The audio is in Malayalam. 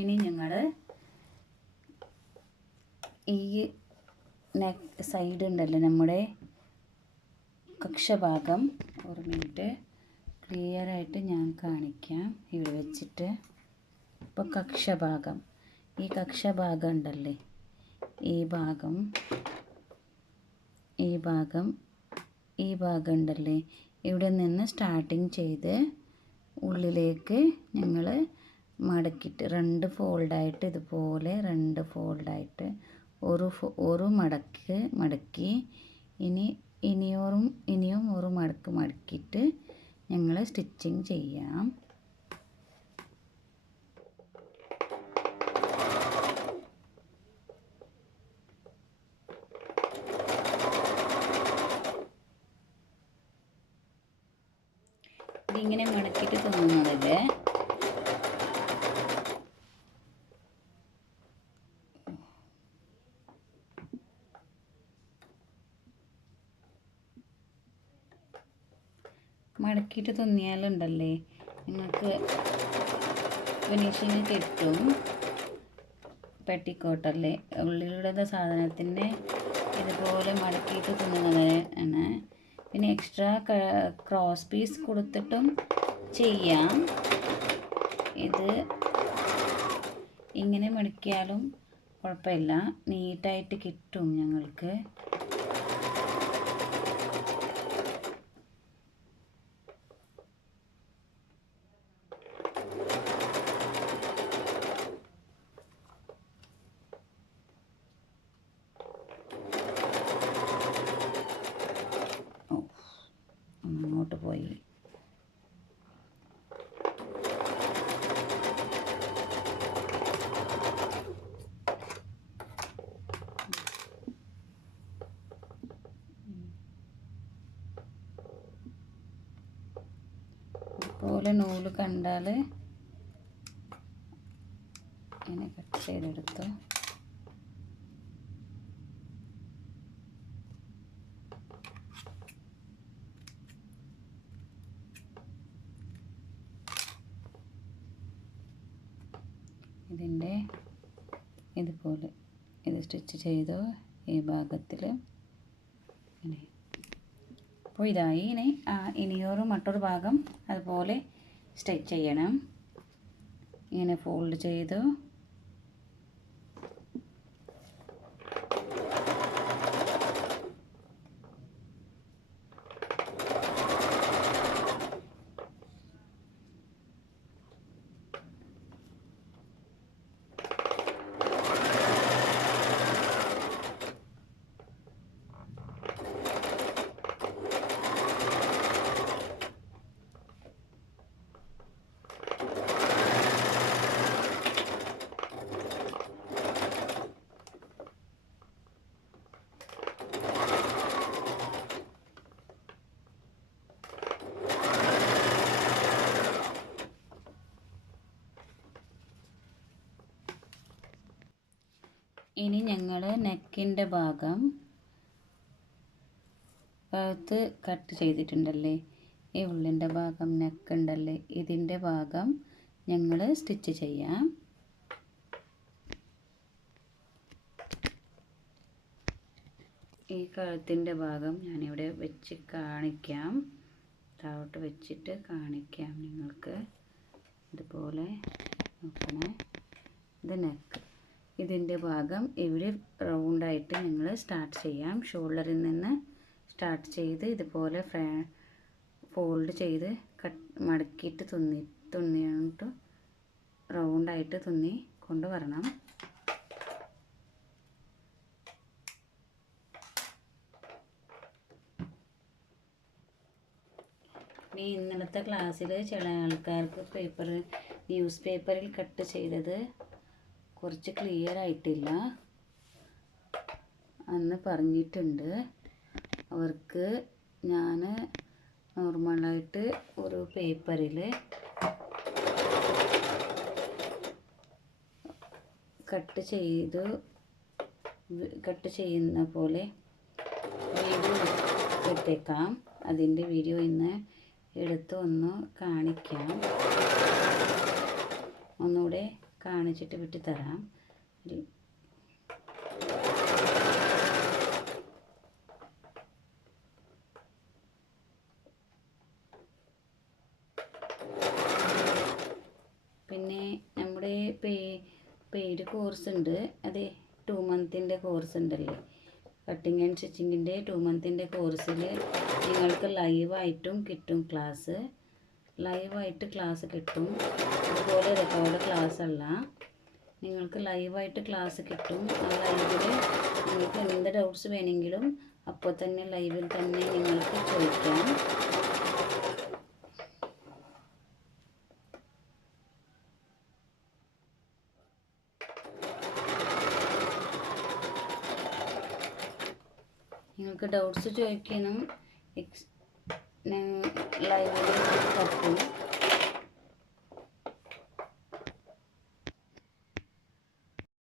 ഇനി ഞങ്ങൾ ഈ നെക്ക് സൈഡ് ഉണ്ടല്ലോ നമ്മുടെ കക്ഷഭാഗം, ഒരു മിനിറ്റ് ക്ലിയറായിട്ട് ഞാൻ കാണിക്കാം ഇവിടെ വെച്ചിട്ട്. ഇപ്പോൾ കക്ഷഭാഗം, ഈ കക്ഷഭാഗം ഉണ്ടല്ലേ, ഈ ഭാഗം ഉണ്ടല്ലേ, ഇവിടെ നിന്ന് സ്റ്റാർട്ടിങ് ചെയ്ത് ഉള്ളിലേക്ക് ഞങ്ങൾ മടക്കിയിട്ട് 2 ഫോൾഡായിട്ട് ഇതുപോലെ 2 ഫോൾഡായിട്ട് ഒരു മടക്കി ഇനിയും ഒരു മടക്കിയിട്ട് ഞങ്ങൾ സ്റ്റിച്ചിങ് ചെയ്യാം. ഇതിങ്ങനെ മടക്കിയിട്ട് തോന്നുന്നതല്ലേ, മടക്കിയിട്ട് തുന്നിയാലുണ്ടല്ലേ നിങ്ങൾക്ക് ഫിനിഷിങ് കിട്ടും. പെട്ടിക്കോട്ടല്ലേ, ഉള്ളിലുള്ള സാധനത്തിൻ്റെ ഇതുപോലെ മടക്കിയിട്ട് തുന്നുന്നത് ആണ്. പിന്നെ എക്സ്ട്രാ ക്രോസ് പീസ് കൊടുത്തിട്ടും ചെയ്യാം. ഇത് ഇങ്ങനെ മടക്കിയാലും കുഴപ്പമില്ല, നീറ്റായിട്ട് കിട്ടും ഞങ്ങൾക്ക്. അങ്ങോട്ട് പോയി. ഇതുപോലെ നൂല് കണ്ടാൽ ഇങ്ങനെ കട്ട് ചെയ്തെടുത്തു. ഇതിൻ്റെ ഇതുപോലെ ഇത് സ്റ്റിച്ച് ചെയ്തു ഈ ഭാഗത്തിൽ ഇങ്ങനെ. അപ്പോൾ ഇതായി. ഇനിയൊരു മറ്റൊരു ഭാഗം അതുപോലെ സ്റ്റിച്ച് ചെയ്യണം. ഇങ്ങനെ ഫോൾഡ് ചെയ്തു ഇനി ഞങ്ങൾ നെക്കിൻ്റെ ഭാഗം കട്ട് ചെയ്തിട്ടുണ്ടല്ലേ, ഈ ഉള്ളിൻ്റെ ഭാഗം നെക്ക് ഉണ്ടല്ലേ, ഇതിൻ്റെ ഭാഗം ഞങ്ങൾ സ്റ്റിച്ച് ചെയ്യാം. ഈ കഴുത്തിൻ്റെ ഭാഗം ഞാനിവിടെ വെച്ച് കാണിക്കാം, താഴോട്ട് വെച്ചിട്ട് കാണിക്കാം നിങ്ങൾക്ക്. ഇതുപോലെ നോക്കണേ, ഇത് നെക്ക്, ഇതിൻ്റെ ഭാഗം ഇവിടെ റൗണ്ടായിട്ട് ഞങ്ങൾ സ്റ്റാർട്ട് ചെയ്യാം. ഷോൾഡറിൽ നിന്ന് സ്റ്റാർട്ട് ചെയ്ത് ഇതുപോലെ ഫോൾഡ് ചെയ്ത് മടക്കിയിട്ട് തുന്നിയിട്ട് റൗണ്ടായിട്ട് തുന്നി കൊണ്ടുവരണം. ഇനി ഇന്നലത്തെ ക്ലാസ്സിൽ ചില ആൾക്കാർക്ക് ന്യൂസ് പേപ്പറിൽ കട്ട് ചെയ്തത് കുറച്ച് ക്ലിയർ ആയിട്ടില്ല എന്ന് പറഞ്ഞിട്ടുണ്ട്. അവർക്ക് ഞാൻ നോർമലായിട്ട് ഒരു പേപ്പറിൽ കട്ട് ചെയ്യുന്ന പോലെ വീഡിയോ ഇട്ടേക്കാം. അതിൻ്റെ വീഡിയോ ഇന്ന് എടുത്ത് ഒന്ന് കാണിക്കാം. ഒന്നുകൂടെ കാണിച്ചിട്ട് വിട്ട് തരാം. പിന്നെ നമ്മുടെ പെയ്ഡ് കോഴ്സ് ഉണ്ട്. അത് 2 മന്തിൻ്റെ കോഴ്സ് ഉണ്ടല്ലേ, കട്ടിങ് ആൻഡ് സ്റ്റിച്ചിങ്ങിൻ്റെ 2 മന്തിൻ്റെ കോഴ്സിൽ നിങ്ങൾക്ക് ലൈവായിട്ടും കിട്ടും ക്ലാസ്. ലൈവായിട്ട് ക്ലാസ് കിട്ടും. അതുപോലെ റെക്കോർഡ് ക്ലാസ് അല്ല, നിങ്ങൾക്ക് ലൈവായിട്ട് ക്ലാസ് കിട്ടും. ആ ലൈവിൽ നിങ്ങൾക്ക് എന്ത് ഡൗട്ട്സ് വേണമെങ്കിലും അപ്പോൾ തന്നെ ലൈവിൽ തന്നെ നിങ്ങൾക്ക് ചോദിക്കാം. നിങ്ങൾക്ക് ഡൗട്ട്സ് ചോദിക്കാനും ലൈവിൽ പറ്റും.